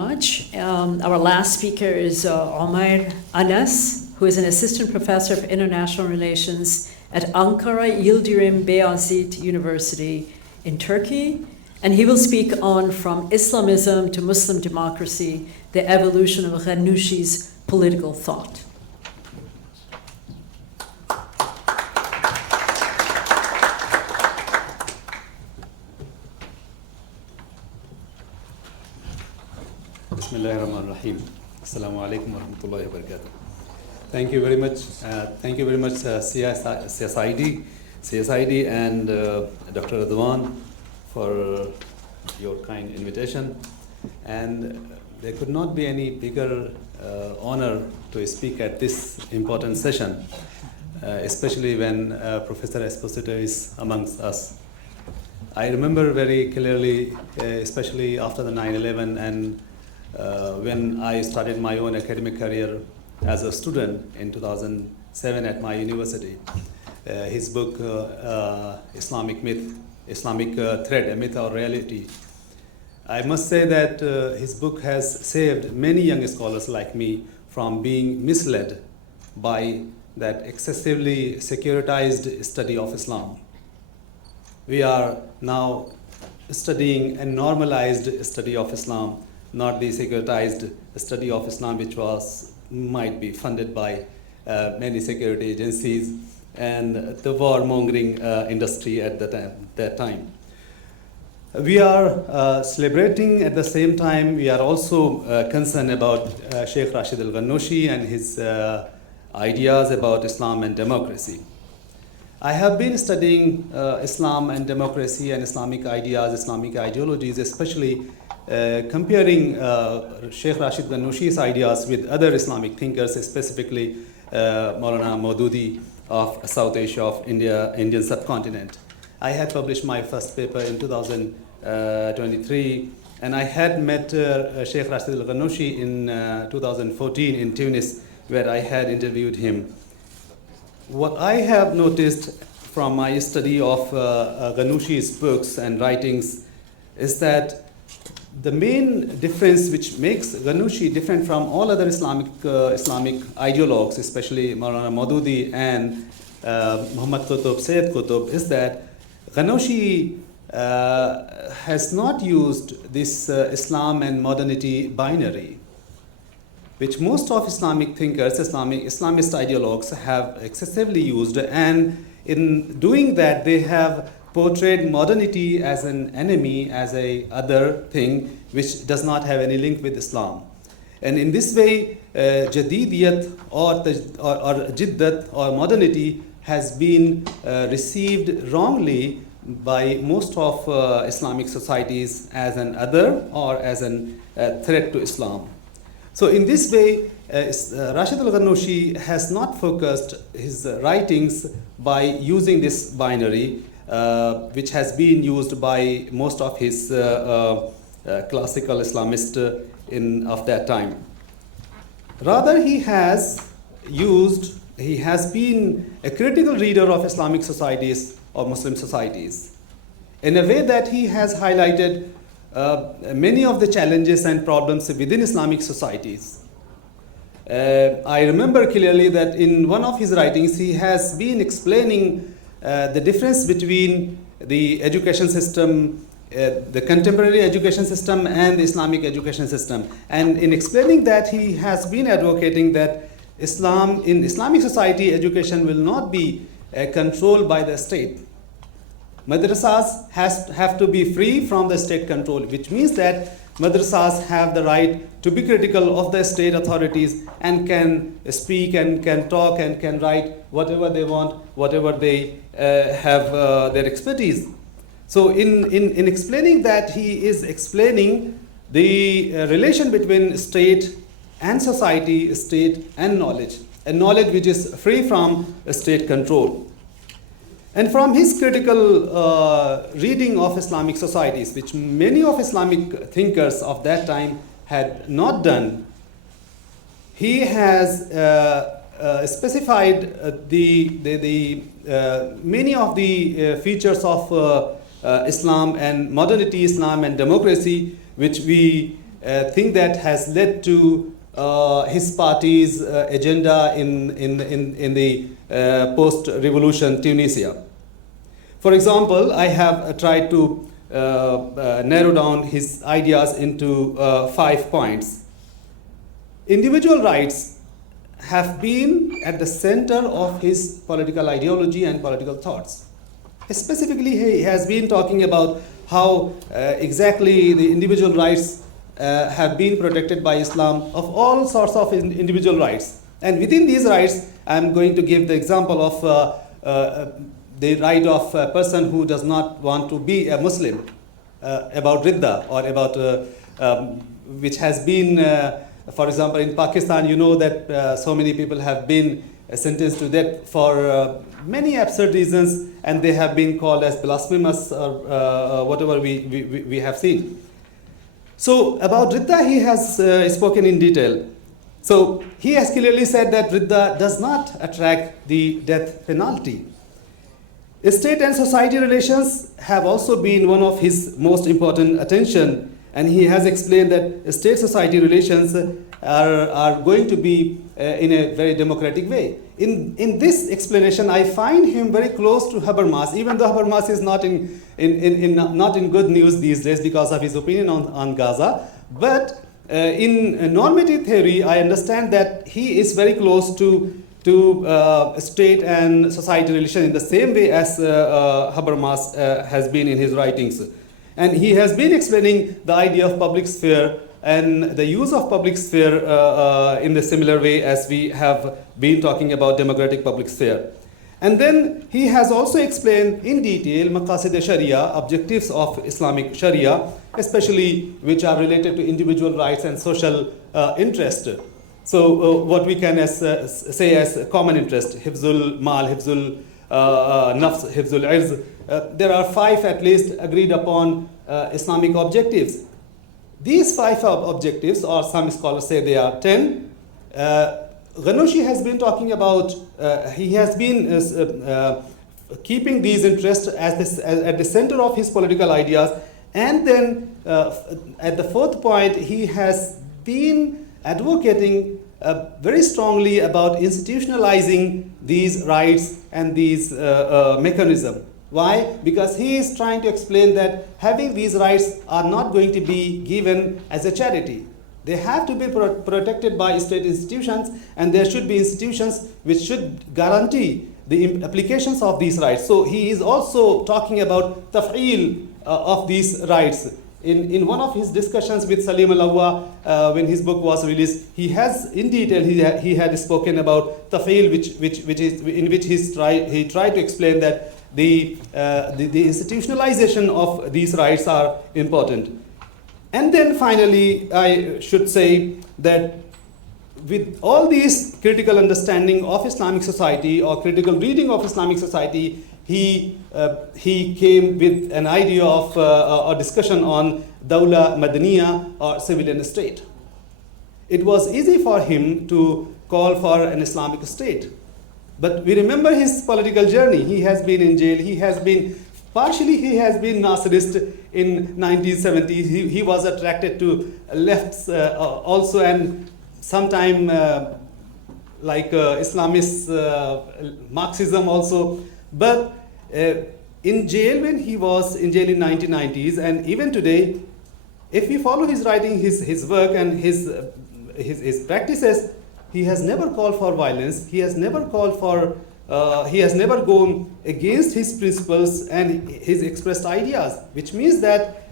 Much. Our last speaker is Omair Anas, who is an assistant professor of international relations at Ankara Yıldırım Beyazıt University in Turkey, and he will speak on From Islamism to Muslim Democracy, the evolution of Ghannouchi's political thought. Bismillahirrahmanirrahim. Assalamu alaikum wa rahmatullahi wa barakatuh. Thank you very much. CSID and Dr. Adwan for your kind invitation. And there could not be any bigger honor to speak at this important session, especially when Professor Esposito is amongst us. I remember very clearly, especially after the 9/11 and when I started my own academic career as a student in 2007 at my university. His book, Islamic Myth, Islamic Thread, A Myth or Reality. I must say that his book has saved many young scholars like me from being misled by that excessively securitized study of Islam. We are now studying a normalized study of Islam, not the securitized study of Islam, which might be funded by many security agencies and the warmongering industry at that time. We are celebrating at the same time. We are also concerned about Sheikh Rachid Ghannouchi and his ideas about Islam and democracy. I have been studying Islam and democracy and Islamic ideas, Islamic ideologies, especially comparing Sheikh Rachid Ghannouchi's ideas with other Islamic thinkers, specifically Maulana Maududi of South Asia, of Indian subcontinent. I had published my first paper in 2023, and I had met Sheikh Rachid Ghannouchi in 2014 in Tunis, where I had interviewed him. What I have noticed from my study of Ghannouchi's books and writings is that the main difference which makes Ghannouchi different from all other Islamic ideologues, especially Maulana Maududi and Muhammad Qutb, Sayyid Qutb, is that Ghannouchi has not used this Islam and modernity binary, which most of Islamic thinkers, Islamist ideologues have excessively used, and in doing that they have portrayed modernity as an enemy, as a other thing which does not have any link with Islam. And in this way, Jadidiyat or Jiddat or modernity has been received wrongly by most of Islamic societies as an other or as a threat to Islam. So in this way, Rachid Ghannouchi has not focused his writings by using this binary, which has been used by most of his classical Islamists of that time. Rather, he has been a critical reader of Islamic societies or Muslim societies, in a way that he has highlighted many of the challenges and problems within Islamic societies. I remember clearly that in one of his writings, he has been explaining the difference between the education system, the contemporary education system and the Islamic education system. And in explaining that, he has been advocating that in Islamic society, education will not be controlled by the state. Madrasas have to be free from the state control, which means that madrasas have the right to be critical of the state authorities and can speak and can talk and can write whatever they want, whatever they have their expertise. So in explaining that, he is explaining the relation between state and society, state and knowledge, a knowledge which is free from state control. And from his critical reading of Islamic societies, which many of Islamic thinkers of that time had not done, he has specified many of the features of Islam and modernity, Islam and democracy, which we thing that has led to his party's agenda in the post-revolution Tunisia. For example, I have tried to narrow down his ideas into 5 points. Individual rights have been at the center of his political ideology and political thoughts. Specifically, he has been talking about how exactly the individual rights have been protected by Islam, of all sorts of individual rights. And within these rights, I'm going to give the example of the right of a person who does not want to be a Muslim, about Ridda, or about which has been, for example, in Pakistan, you know that so many people have been sentenced to death for many absurd reasons, and they have been called as blasphemous or whatever we have seen. So about Ridda, he has spoken in detail. So he has clearly said that Ridda does not attract the death penalty. State and society relations have also been one of his most important attention, and he has explained that state-society relations are going to be in a very democratic way. In this explanation, I find him very close to Habermas, even though Habermas is not in good news these days because of his opinion on Gaza. But in normative theory, I understand that he is very close to state and society relation in the same way as Habermas has been in his writings. And he has been explaining the idea of public sphere and the use of public sphere in the similar way as we have been talking about democratic public sphere. And then he has also explained in detail Maqasid Sharia, objectives of Islamic Sharia, especially which are related to individual rights and social interest. So what we can say as common interest, Hifzul Mal, Hifzul Nafs, Hifzul Irz. There are 5 at least agreed upon Islamic objectives. These 5 objectives, or some scholars say they are 10, Ghannouchi has been talking about, he has been keeping these interests at the center of his political ideas. And then at the 4th point, he has been advocating very strongly about institutionalizing these rights and these mechanisms. Why? Because he is trying to explain that having these rights are not going to be given as a charity. They have to be protected by state institutions, and there should be institutions which should guarantee the applications of these rights. So he is also talking about taf'eel of these rights. In one of his discussions with Salim Al-Awwa, when his book was released, he has in detail he had spoken about taf'eel, which he tried to explain that the institutionalization of these rights are important. And then finally, I should say that with all these critical understanding of Islamic society or critical reading of Islamic society, he came with an idea of a discussion on Dawla Madaniya, or civilian state. It was easy for him to call for an Islamic state. But we remember his political journey. He has been in jail. He has been Nasirist in 1970s. He was attracted to lefts also, and sometime like Islamist Marxism also. But in jail, when he was in jail in 1990s, and even today, if we follow his writing, his work and his practices, he has never called for violence. He has never called for. He has never gone against his principles and his expressed ideas, which means that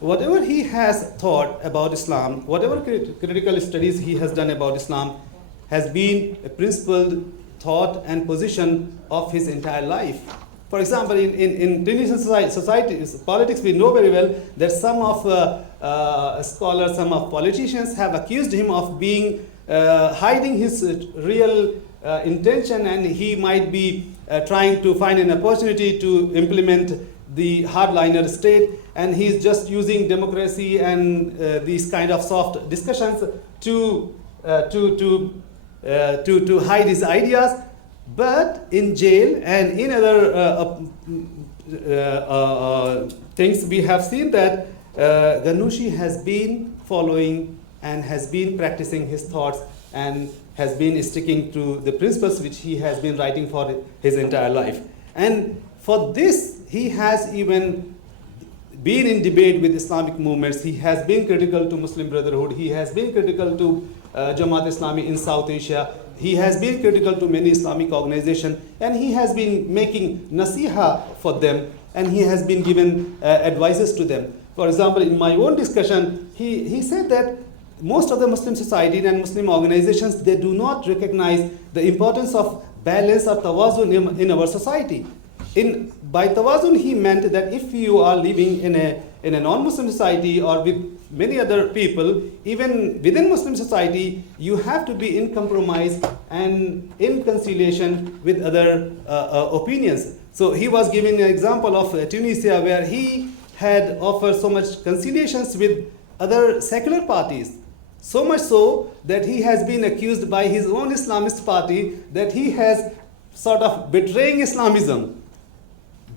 whatever he has thought about Islam, whatever critical studies he has done about Islam, has been a principled thought and position of his entire life. For example, in Tunisian society, politics, we know very well that some of scholars, some of politicians have accused him of being hiding his real intention, and he might be trying to find an opportunity to implement the hardliner state, and he's just using democracy and these kind of soft discussions to hide his ideas. But in jail and in other things, we have seen that Ghannouchi has been following and has been practicing his thoughts and has been sticking to the principles which he has been writing for his entire life. And for this, he has even been in debate with Islamic movements. He has been critical to Muslim Brotherhood. He has been critical to Jamaat Islami in South Asia. He has been critical to many Islamic organizations, and he has been making nasiha for them, and he has been given advices to them. For example, in my own discussion, he said that most of the Muslim society and Muslim organizations, they do not recognize the importance of balance or tawazun in our society. By tawazun, he meant that if you are living in a non-Muslim society or with many other people, even within Muslim society, you have to be in compromise and in conciliation with other opinions. So he was giving an example of Tunisia, where he had offered so much conciliations with other secular parties. So much so that he has been accused by his own Islamist party that he has sort of betraying Islamism.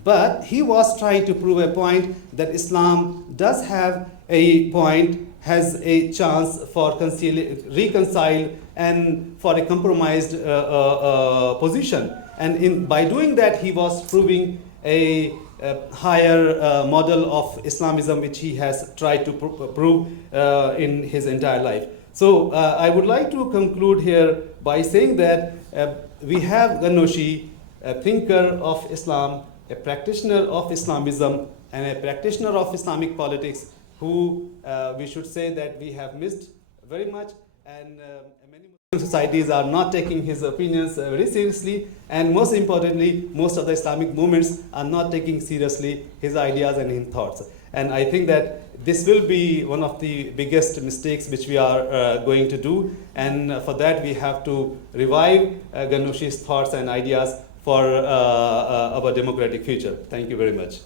But he was trying to prove a point that Islam does have a point, has a chance for reconcile and for a compromised position. And by doing that, he was proving a higher model of Islamism, which he has tried to prove in his entire life. So I would like to conclude here by saying that we have Ghannouchi, a thinker of Islam, a practitioner of Islamism, and a practitioner of Islamic politics, who we should say that we have missed very much, and many Muslim societies are not taking his opinions very seriously, and most importantly, most of the Islamic movements are not taking seriously his ideas and his thoughts. And I think that this will be one of the biggest mistakes which we are going to do, and for that we have to revive Ghannouchi's thoughts and ideas for our democratic future. Thank you very much.